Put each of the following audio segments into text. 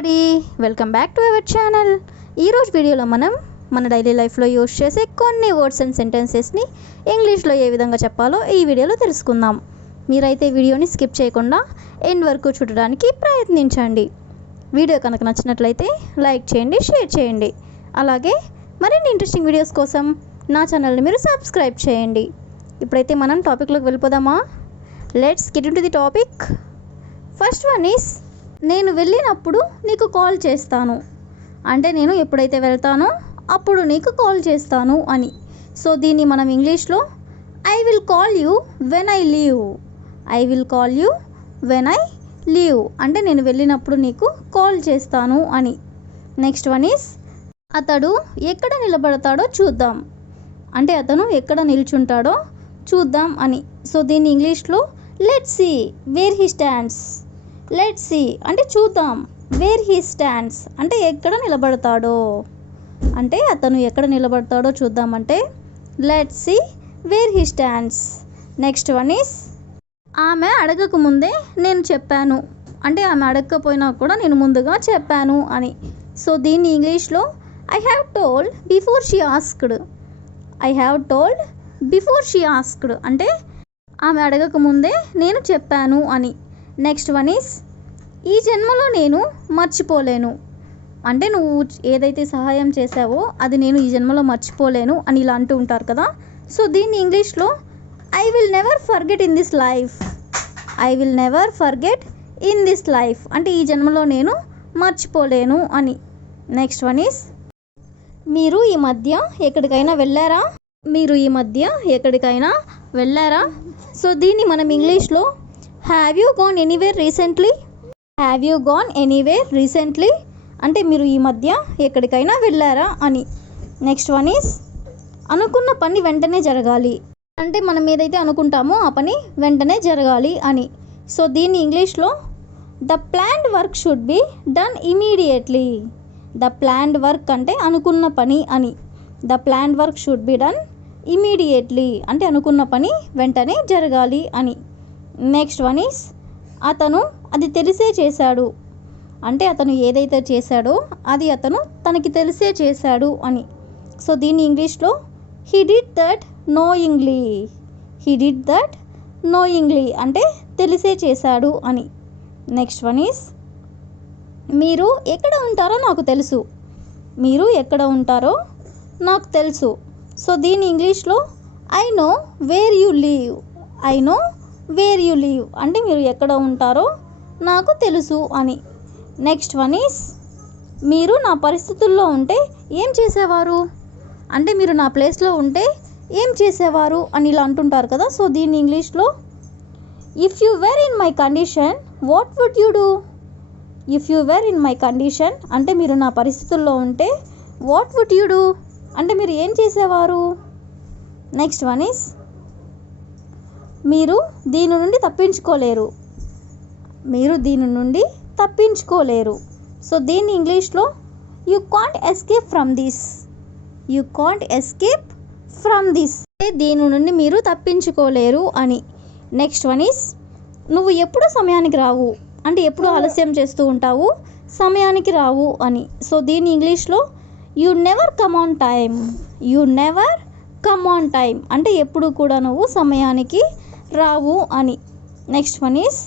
Everybody, welcome back to our channel. ఈరోజు వీడియోలో మనం మన డైలీ లైఫ్లో యూజ్ చేసే కొన్ని వర్డ్స్ అండ్ సెంటెన్సెస్ని ఇంగ్లీష్లో ఏ విధంగా చెప్పాలో ఈ వీడియోలో తెలుసుకుందాం. మీరైతే వీడియోని స్కిప్ చేయకుండా ఎండ్ వరకు చూడడానికి ప్రయత్నించండి. వీడియో కనుక నచ్చినట్లయితే లైక్ చేయండి, షేర్ చేయండి. అలాగే మరిన్ని ఇంట్రెస్టింగ్ వీడియోస్ కోసం నా ఛానల్ని మీరు సబ్స్క్రైబ్ చేయండి. ఇప్పుడైతే మనం టాపిక్లోకి వెళ్ళిపోదామా? Let's get into the topic. First one is, నేను వెళ్ళినప్పుడు నీకు కాల్ చేస్తాను. అంటే నేను ఎప్పుడైతే వెళ్తానో అప్పుడు నీకు కాల్ చేస్తాను అని. సో దీన్ని మనం ఇంగ్లీష్లో I will call you when I leave. I will call you when I leave అంటే నేను వెళ్ళినప్పుడు నీకు కాల్ చేస్తాను అని. నెక్స్ట్ వన్ ఈస్, అతడు ఎక్కడ నిలబడతాడో చూద్దాం. అంటే అతను ఎక్కడ నిల్చుంటాడో చూద్దాం అని. సో దీన్ని ఇంగ్లీష్లో let's see where he stands. Let's see అంటే చూద్దాం, వేర్ హీ స్టాండ్స్ అంటే ఎక్కడ నిలబడతాడో, అంటే అతను ఎక్కడ నిలబడతాడో చూద్దామంటే let's see where he stands. Next one is, ఆమె అడగకముందే నేను చెప్పాను. అంటే ఆమె అడగకపోయినా కూడా నేను ముందుగా చెప్పాను అని. సో దీన్ని ఇంగ్లీష్లో I have told before she asked. I have told before she asked అంటే ఆమె అడగకముందే నేను చెప్పాను అని. నెక్స్ట్ వన్ ఈస్, ఈ జన్మలో నేను మర్చిపోలేను. అంటే నువ్వు ఏదైతే సహాయం చేసావో అది నేను ఈ జన్మలో మర్చిపోలేను అని ఇలా అంటూ ఉంటారు కదా. సో దీన్ని ఇంగ్లీష్లో I will never forget in this life. I will never forget in this life అంటే ఈ జన్మలో నేను మర్చిపోలేను అని. నెక్స్ట్ వన్ ఈస్, మీరు ఈ మధ్య ఎక్కడికైనా వెళ్ళారా? మీరు ఈ మధ్య ఎక్కడికైనా వెళ్ళారా? సో దీన్ని మనం ఇంగ్లీష్లో have you gone anywhere recently. Have you gone anywhere recently అంటే మీరు ఈ మధ్య ఎక్కడికైనా వెళ్ళారా అని. నెక్స్ట్ వన్ ఈస్, అనుకున్న పని వెంటనే జరగాలి. అంటే మనం ఏదైతే అనుకుంటామో ఆ పని వెంటనే జరగాలి అని. సో దీన్ని ఇంగ్లీష్లో the planned work should be done immediately. The planned work అంటే అనుకున్న పని అని. The planned work should be done immediately అంటే అనుకున్న పని వెంటనే జరగాలి అని. నెక్స్ట్ వన్ ఈస్, అతను అది తెలిసే చేశాడు. అంటే అతను ఏదైతే చేశాడో అది అతను తనకి తెలిసే చేశాడు అని. సో దీన్ని ఇంగ్లీష్లో he did that knowingly. He did that knowingly అంటే తెలిసే చేశాడు అని. నెక్స్ట్ వన్ ఈస్, మీరు ఎక్కడ ఉంటారో నాకు తెలుసు. మీరు ఎక్కడ ఉంటారో నాకు తెలుసు. సో దీన్ని ఇంగ్లీష్లో I know where you leave. I know where you leave అంటే మీరు ఎక్కడ ఉంటారో నాకు తెలుసు అని. నెక్స్ట్ వన్ ఈస్, మీరు నా పరిస్థితుల్లో ఉంటే ఏం చేసేవారు? అంటే మీరు నా ప్లేస్లో ఉంటే ఏం చేసేవారు అని ఇలా అంటుంటారు కదా. సో దీన్ని ఇంగ్లీష్లో if you were in my condition what would you do. If you were in my condition అంటే మీరు నా పరిస్థితుల్లో ఉంటే వాట్ వుడ్ యూ డూ అంటే మీరు ఏం చేసేవారు. నెక్స్ట్ వన్ ఈస్, మీరు దీని నుండి తప్పించుకోలేరు. మీరు దీని నుండి తప్పించుకోలేరు. సో దీన్ని ఇంగ్లీష్లో you can't escape from this. You can't escape from this దీని నుండి మీరు తప్పించుకోలేరు అని. నెక్స్ట్ వన్ ఈస్, నువ్వు ఎప్పుడు సమయానికి రావు అంటే ఎప్పుడు ఆలస్యం చేస్తూ ఉంటావు, సమయానికి రావు అని. సో దీన్ని ఇంగ్లీష్లో you never come on time. You never come on time అంటే ఎప్పుడు కూడా నువ్వు సమయానికి రావు అని. నెక్స్ట్ వన్ ఈస్,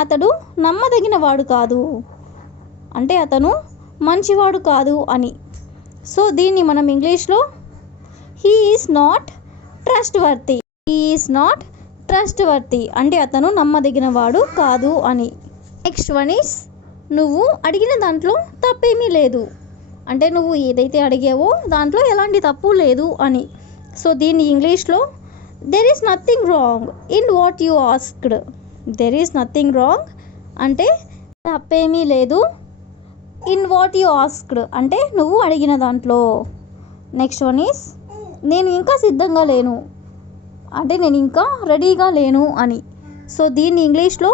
అతడు నమ్మదగిన వాడు కాదు. అంటే అతను మంచివాడు కాదు అని. సో దీన్ని మనం ఇంగ్లీష్లో he is not trust worthy. He is not trust worthy అంటే అతను నమ్మదగిన వాడు కాదు అని. నెక్స్ట్ వన్ ఈస్, నువ్వు అడిగిన దాంట్లో తప్పేమీ లేదు. అంటే నువ్వు ఏదైతే అడిగావో దాంట్లో ఎలాంటి తప్పు లేదు అని. సో దీన్ని ఇంగ్లీష్లో there is nothing wrong in what you asked. There is nothing wrong అంటే తప్పేమీ లేదు ఇన్ వాట్ యూ ఆస్క్డ్ అంటే నువ్వు అడిగిన దాంట్లో. నెక్స్ట్ వన్ ఈస్, నేను ఇంకా సిద్ధంగా లేను అంటే నేను ఇంకా రెడీగా లేను అని. సో దీన్ని ఇంగ్లీష్లో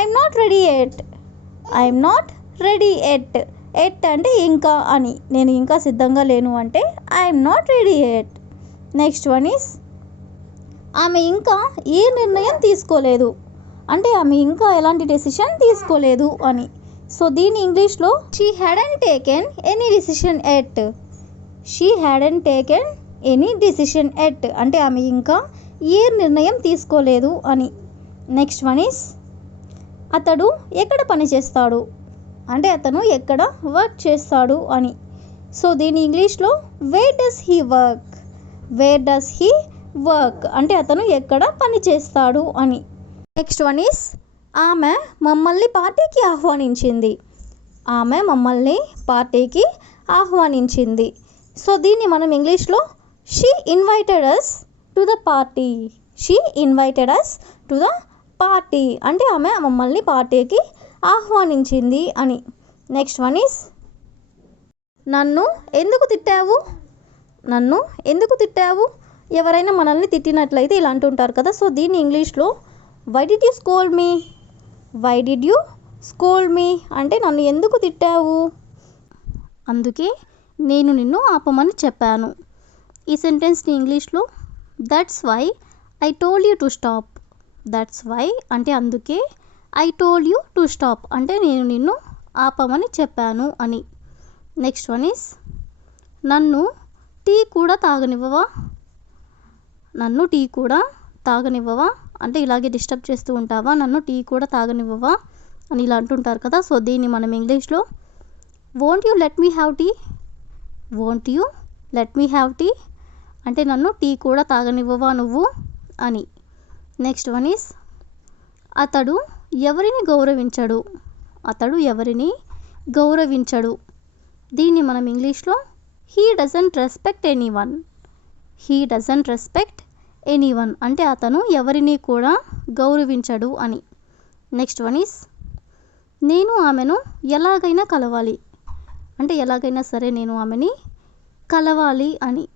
I'm not ready at. I'm not ready at. At అంటే ఇంకా అని. నేను ఇంకా సిద్ధంగా లేను అంటే I'm not ready at. Next one is, ఆమె ఇంకా ఏ నిర్ణయం తీసుకోలేదు అంటే ఆమె ఇంకా ఎలాంటి డెసిషన్ తీసుకోలేదు అని. సో దీని ఇంగ్లీష్లో she hadn't taken any decision yet. She hadn't taken any decision yet అంటే ఆమె ఇంకా ఏ నిర్ణయం తీసుకోలేదు అని. నెక్స్ట్ వన్ ఈస్ అతడు ఎక్కడ పని చేస్తాడు అంటే అతను ఎక్కడ వర్క్ చేస్తాడు అని. సో దీని ఇంగ్లీష్లో where does he work. Where does he work అంటే అతను ఎక్కడ పని చేస్తాడు అని. నెక్స్ట్ వన్ ఈస్ ఆమె మమ్మల్ని పార్టీకి ఆహ్వానించింది. ఆమె మమ్మల్ని పార్టీకి ఆహ్వానించింది. సో దీన్ని మనం ఇంగ్లీష్లో she invited us to the party. She invited us to the party అంటే ఆమె మమ్మల్ని పార్టీకి ఆహ్వానించింది అని. నెక్స్ట్ వన్ ఈస్ నన్ను ఎందుకు తిట్టావు. నన్ను ఎందుకు తిట్టావు. ఎవరైనా మనల్ని తిట్టినట్లయితే ఇలా అంటుంటారు కదా. సో దీన్ని ఇంగ్లీష్లో why did you scold me. Why did you scold me అంటే నన్ను ఎందుకు తిట్టావు. అందుకే నేను నిన్ను ఆపమని చెప్పాను. ఈ సెంటెన్స్ని ఇంగ్లీష్లో that's why I told you to stop. That's why అంటే అందుకే, I told you to stop అంటే నేను నిన్ను ఆపమని చెప్పాను అని. నెక్స్ట్ వన్ ఈస్ నన్ను టీ కూడా తాగనివ్వవా. నన్ను టీ కూడా తాగనివ్వవా అంటే ఇలాగే డిస్టర్బ్ చేస్తూ ఉంటావా, నన్ను టీ కూడా తాగనివ్వవా అని ఇలా అంటుంటారు కదా. సో దీన్ని మనం ఇంగ్లీష్లో won't you let me have tea. Won't you let me have tea అంటే నన్ను టీ కూడా తాగనివ్వవా నువ్వు అని. నెక్స్ట్ వన్ ఈస్ అతడు ఎవరిని గౌరవించడు. అతడు ఎవరిని గౌరవించడు. దీన్ని మనం ఇంగ్లీష్లో he doesn't respect any one. He doesn't respect any one అంటే అతను ఎవరిని కూడా గౌరవించడు అని. నెక్స్ట్ వన్ ఈస్ నేను ఆమెను ఎలాగైనా కలవాలి అంటే ఎలాగైనా సరే నేను ఆమెని కలవాలి అని.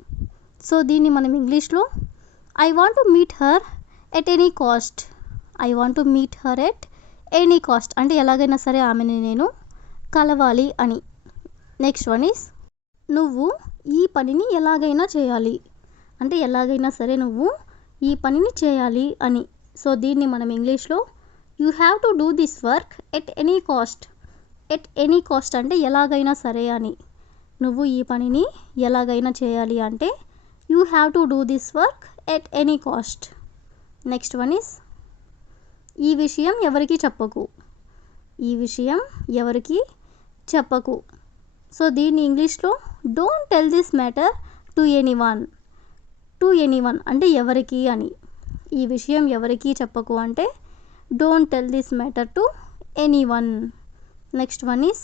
సో దీన్ని మనం ఇంగ్లీష్లో I want to meet her at any cost. I want to meet her at any cost అంటే ఎలాగైనా సరే ఆమెని నేను కలవాలి అని. నెక్స్ట్ వన్ ఈస్ నువ్వు ఈ పనిని ఎలాగైనా చేయాలి అంటే ఎలాగైనా సరే నువ్వు ఈ పనిని చేయాలి అని. సో దీన్ని మనం ఇంగ్లీష్లో you have to do this work at any cost. At any cost అంటే ఎలాగైనా సరే అని. నువ్వు ఈ పనిని ఎలాగైనా చేయాలి అంటే you have to do this work at any cost. Next one is ఈ విషయం ఎవరికి చెప్పకు. ఈ విషయం ఎవరికి చెప్పకు. సో దీన్ని ఇంగ్లీష్లో don't tell this matter to anyone. To anyone అంటే ఎవరికి అని. ఈ విషయం ఎవరికి చెప్పకు అంటే don't tell this matter to anyone. Next one is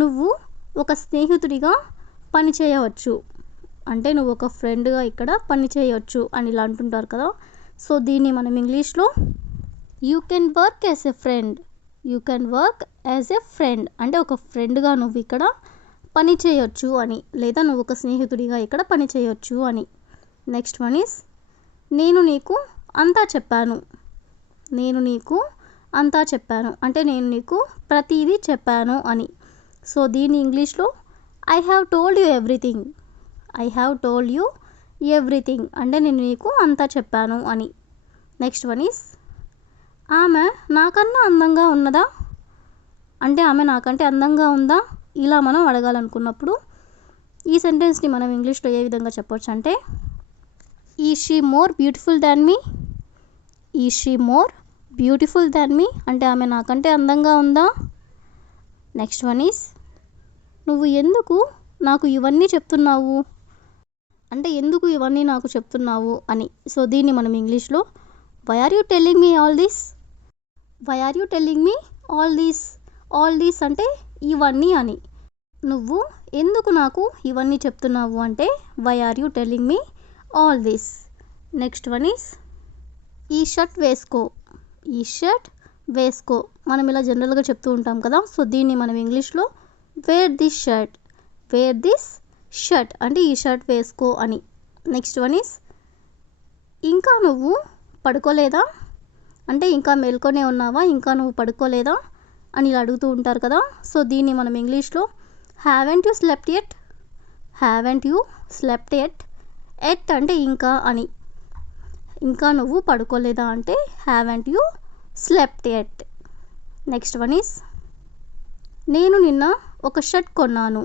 నువ్వు ఒక స్నేహితుడిగా పని చేయవచ్చు అంటే నువ్వు ఒక ఫ్రెండ్గా ఇక్కడ పని చేయవచ్చు అని ఇలా అంటుంటారు కదా. సో దీన్ని మనం ఇంగ్లీష్లో you can work as a friend. You can work as a friend అంటే ఒక ఫ్రెండ్గా నువ్వు ఇక్కడ పని చేయొచ్చు అని, లేదా నువ్వు ఒక స్నేహితుడిగా ఇక్కడ పని చేయొచ్చు అని. నెక్స్ట్ వన్ ఈస్ నేను నీకు అంతా చెప్పాను. నేను నీకు అంతా చెప్పాను అంటే నేను నీకు ప్రతిదీ చెప్పాను అని. సో దీన్ని ఇంగ్లీష్లో I have told you everything. I have told you everything అంటే నేను నీకు అంతా చెప్పాను అని. నెక్స్ట్ వన్ ఈస్ ఆమె నాకన్నా అందంగా ఉన్నదా అంటే ఆమె నాకంటే అందంగా ఉందా ఇలా మనం అడగాలనుకున్నప్పుడు ఈ సెంటెన్స్ని మనం ఇంగ్లీష్లో ఏ విధంగా చెప్పొచ్చు అంటే is she more beautiful than me. Is she more beautiful than me అంటే ఆమె నాకంటే అందంగా ఉందా. నెక్స్ట్ వన్ ఈస్ నువ్వు ఎందుకు నాకు ఇవన్నీ చెప్తున్నావు అంటే ఎందుకు ఇవన్నీ నాకు చెప్తున్నావు అని. సో దీన్ని మనం ఇంగ్లీష్లో why are you telling me all this. Why are you telling me all these. All these అంటే ఇవన్నీ అని. నువ్వు ఎందుకు నాకు ఇవన్నీ చెప్తున్నావు అంటే why are you telling me all this. Next one is ఈ షర్ట్ వేసుకో. ఈ షర్ట్ వేసుకో మనం ఇలా జనరల్గా చెప్తూ ఉంటాం కదా. సో దీన్ని మనం ఇంగ్లీష్లో wear this shirt. Wear this shirt అంటే ఈ షర్ట్ వేసుకో అని. నెక్స్ట్ వన్ ఈస్ ఇంకా నువ్వు పడుకోలేదా అంటే ఇంకా మేల్కొనే ఉన్నావా, ఇంకా నువ్వు పడుకోలేదా అని ఇలా అడుగుతూ ఉంటారు కదా. సో దీన్ని మనం ఇంగ్లీష్లో haven't you slept at. Haven't you slept at. At అంటే ఇంకా అని. ఇంకా నువ్వు పడుకోలేదా అంటే haven't you slept at. Next one is నేను నిన్న ఒక షర్ట్ కొన్నాను.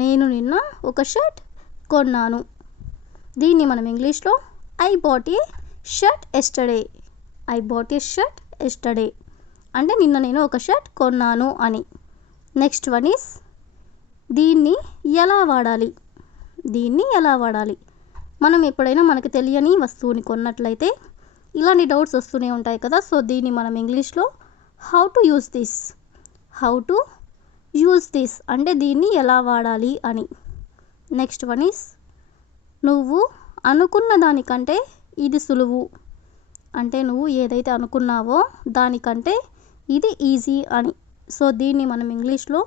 నేను నిన్న ఒక షర్ట్ కొన్నాను. దీన్ని మనం ఇంగ్లీష్లో I bought a shirt yesterday. I bought a shirt yesterday అంటే నిన్న నేను ఒక షర్ట్ కొన్నాను అని. నెక్స్ట్ వన్ ఈస్ దీన్ని ఎలా వాడాలి. దీన్ని ఎలా వాడాలి. మనం ఎప్పుడైనా మనకు తెలియని వస్తువుని కొన్నట్లయితే ఇలాంటి డౌట్స్ వస్తూనే ఉంటాయి కదా. సో దీన్ని మనం ఇంగ్లీష్లో how to use this. How to use this అంటే దీన్ని ఎలా వాడాలి అని. నెక్స్ట్ వన్ ఈస్ నువ్వు అనుకున్న దానికంటే ఇది సులువు. అంటే నువ్వు ఏదైతే అనుకున్నావో దానికంటే ఇది ఈజీ అని. సో దీన్ని మనం ఇంగ్లీష్లో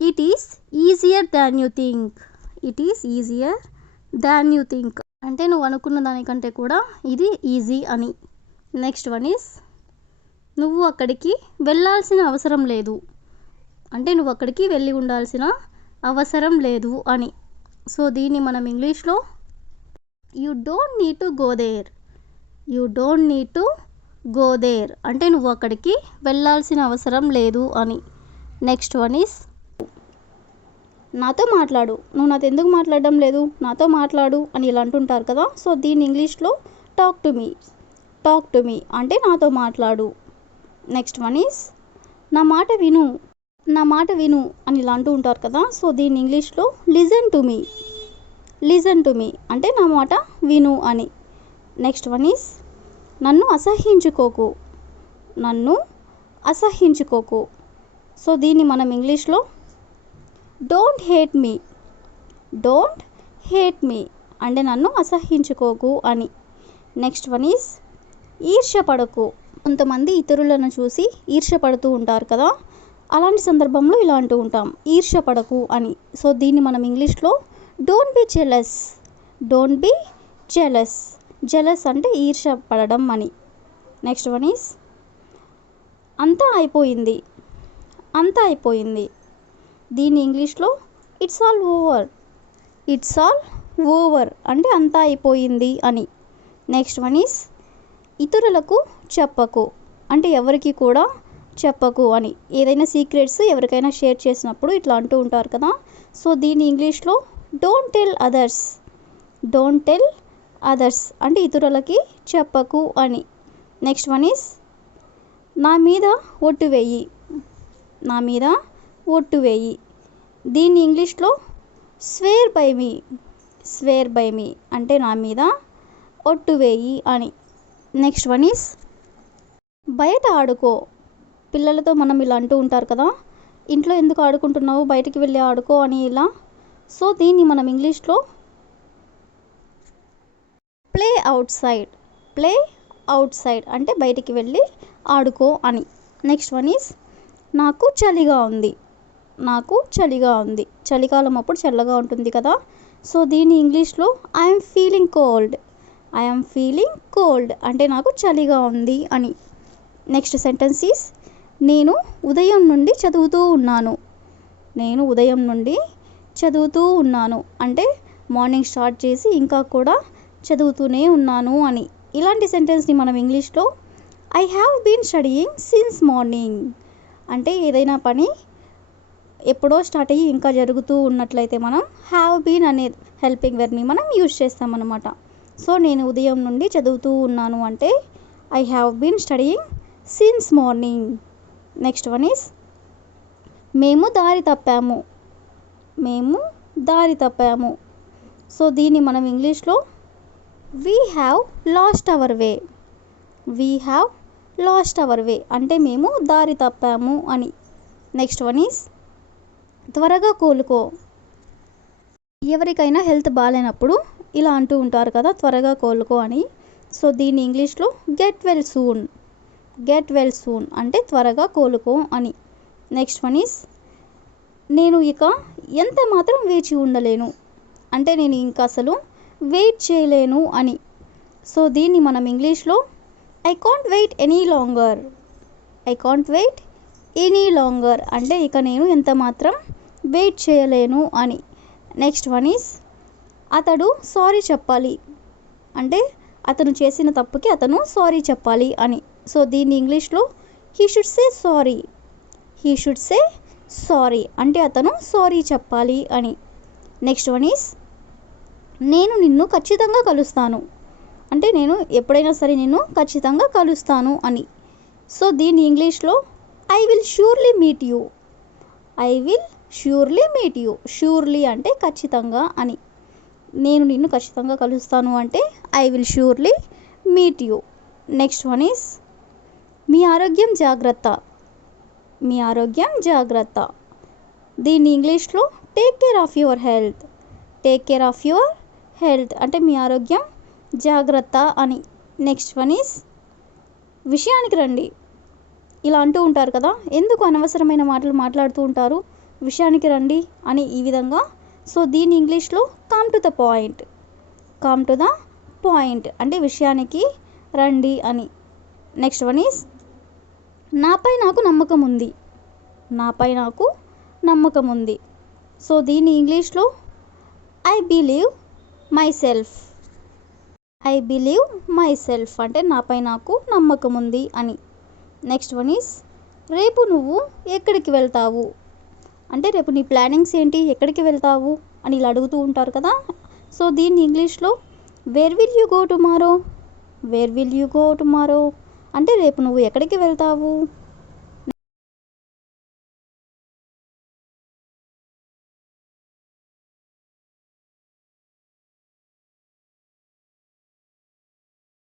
it is easier than you think. It is easier than you think అంటే నువ్వు అనుకున్న దానికంటే కూడా ఇది ఈజీ అని. నెక్స్ట్ వన్ ఈస్ నువ్వు అక్కడికి వెళ్ళాల్సిన అవసరం లేదు. అంటే నువ్వు అక్కడికి వెళ్ళి ఉండాల్సిన అవసరం లేదు అని. సో దీన్ని మనం ఇంగ్లీష్లో you don't need to go there. You don't need to go there అంటే నువ్వు అక్కడికి వెళ్ళాల్సిన అవసరం లేదు అని. నెక్స్ట్ వన్ ఈస్ నాతో మాట్లాడు. నువ్వు నాతో ఎందుకు మాట్లాడడం లేదు, నాతో మాట్లాడు అని ఇలా అంటుంటారు కదా. సో దీన్ని ఇంగ్లీష్లో talk to me. Talk to me అంటే నాతో మాట్లాడు. నెక్స్ట్ వన్ ఈస్ నా మాట విను. నా మాట విను అని ఇలా అంటూ ఉంటారు కదా. సో దీన్ని ఇంగ్లీష్లో listen to me. Listen to me అంటే నా మాట విను అని. నెక్స్ట్ వన్ ఈస్ నన్ను అసహ్యించుకోకు. నన్ను అసహ్యించుకోకు. సో దీన్ని మనం ఇంగ్లీష్లో don't hate me. Don't hate me అంటే నన్ను అసహ్యించుకోకు అని. నెక్స్ట్ వన్ ఈస్ ఈర్ష్యపడకు. కొంతమంది ఇతరులను చూసి ఈర్ష్యపడుతూ ఉంటారు కదా. అలాంటి సందర్భంలో ఇలా అంటూ ఉంటాం ఈర్ష్యపడకు అని. సో దీన్ని మనం ఇంగ్లీష్లో don't be jealous. Don't be jealous. Jealous అంటే ఈర్ష్యపడడం అని. నెక్స్ట్ వన్ ఈస్ అంతా అయిపోయింది. అంతా అయిపోయింది. దీన్ని ఇంగ్లీష్లో it's all over. It's all over అంటే అంతా అయిపోయింది అని. నెక్స్ట్ వన్ ఈస్ ఇతరులకు చెప్పకు. అంటే ఎవరికి కూడా చెప్పకు అని. ఏదైనా సీక్రెట్స్ ఎవరికైనా షేర్ చేసినప్పుడు ఇట్లా అంటూ ఉంటారు కదా. సో దీన్ని ఇంగ్లీష్లో don't tell others. Don't tell others అంటే ఇతరులకి చెప్పకు అని. నెక్స్ట్ వన్ ఈస్ నా మీద ఒట్టు వేయి. నా మీద ఒట్టు వేయి. దీన్ని ఇంగ్లీష్లో swear by me. Swear by me అంటే నా మీద ఒట్టు వేయి అని. నెక్స్ట్ వన్ ఈస్ బయట ఆడుకో. పిల్లలతో మనం ఇలా అంటూ ఉంటారు కదా, ఇంట్లో ఎందుకు ఆడుకుంటున్నావు, బయటికి వెళ్ళి ఆడుకో అని ఇలా. సో దీన్ని మనం ఇంగ్లీష్లో play out side. Play out side అంటే బయటికి వెళ్ళి ఆడుకో అని. నెక్స్ట్ వన్ ఈస్ నాకు చలిగా ఉంది. నాకు చలిగా ఉంది. చలికాలం అప్పుడు చల్లగా ఉంటుంది కదా. సో దీన్ని ఇంగ్లీష్లో I'm feeling cold. I'm feeling cold అంటే నాకు చలిగా ఉంది అని. నెక్స్ట్ సెంటెన్స్ ఈస్ నేను ఉదయం నుండి చదువుతూ ఉన్నాను. నేను ఉదయం నుండి చదువుతూ ఉన్నాను అంటే మార్నింగ్ స్టార్ట్ చేసి ఇంకా కూడా చదువుతూనే ఉన్నాను అని. ఇలాంటి సెంటెన్స్ని మనం ఇంగ్లీష్లో I have been studying since morning అంటే ఏదైనా పని ఎప్పుడో స్టార్ట్ అయ్యి ఇంకా జరుగుతూ ఉన్నట్లయితే మనం హ్యావ్ బీన్ అనే హెల్పింగ్ వెర్బ్ని మనం యూజ్ చేస్తామన్నమాట. సో నేను ఉదయం నుండి చదువుతూ ఉన్నాను అంటే I have been studying since morning. Next one is మేము దారి తప్పాము. మేము దారి తప్పాము. సో దీన్ని మనం ఇంగ్లీష్లో we have lost our way. We have lost our way అంటే మేము దారి తప్పాము అని. నెక్స్ట్ వన్ ఈస్ త్వరగా కోలుకో. ఎవరికైనా హెల్త్ బాగాలేనప్పుడు ఇలా అంటూ ఉంటారు కదా, త్వరగా కోలుకో అని. సో దీన్ని ఇంగ్లీష్లో get well soon. Get well soon అంటే త్వరగా కోలుకో అని. నెక్స్ట్ వన్ ఈస్ నేను ఇక ఎంత మాత్రం వేచి ఉండలేను అంటే నేను ఇంకా అసలు వెయిట్ చేయలేను అని. సో దీన్ని మనం ఇంగ్లీష్లో I can't wait any longer. I can't wait any longer అంటే ఇక నేను ఎంత మాత్రం వెయిట్ చేయలేను అని. నెక్స్ట్ వన్ ఈస్ అతడు సారీ చెప్పాలి అంటే అతను చేసిన తప్పుకి అతను సారీ చెప్పాలి అని. సో దీన్ని ఇంగ్లీష్లో he should say sorry. He should say sorry అంటే అతను సారీ చెప్పాలి అని. నెక్స్ట్ వన్ ఈస్ నేను నిన్ను ఖచ్చితంగా కలుస్తాను అంటే నేను ఎప్పుడైనా సరే నిన్ను ఖచ్చితంగా కలుస్తాను అని. సో దీన్ని ఇంగ్లీష్లో I will surely meet you. I will surely meet you. Surely అంటే ఖచ్చితంగా అని. నేను నిన్ను ఖచ్చితంగా కలుస్తాను అంటే I will surely meet you. Next one is మీ ఆరోగ్యం జాగ్రత్త. మీ ఆరోగ్యం జాగ్రత్త. దీన్ని ఇంగ్లీష్లో take care of your health. Take care of your health అంటే మీ ఆరోగ్యం జాగ్రత్త అని. నెక్స్ట్ వన్ ఈస్ విషయానికి రండి. ఇలా అంటూ ఉంటారు కదా, ఎందుకు అనవసరమైన మాటలు మాట్లాడుతూ ఉంటారు, విషయానికి రండి అని ఈ విధంగా. సో దీన్ని ఇంగ్లీష్లో come to the point. Come to the point అంటే విషయానికి రండి అని. నెక్స్ట్ వన్ ఈస్ నాపై నాకు నమ్మకం ఉంది. నాపై నాకు నమ్మకం ఉంది. సో దీన్ని ఇంగ్లీష్లో I believe my self. I believe my self అంటే నాపై నాకు నమ్మకం ఉంది అని. నెక్స్ట్ వన్ ఈస్ రేపు నువ్వు ఎక్కడికి వెళ్తావు అంటే రేపు నీ ప్లానింగ్స్ ఏంటి, ఎక్కడికి వెళ్తావు అని ఇలా అడుగుతూ ఉంటారు కదా. సో దీన్ని ఇంగ్లీష్లో where will you go tomorrow. Where will you go tomorrow అంటే రేపు నువ్వు ఎక్కడికి వెళ్తావు.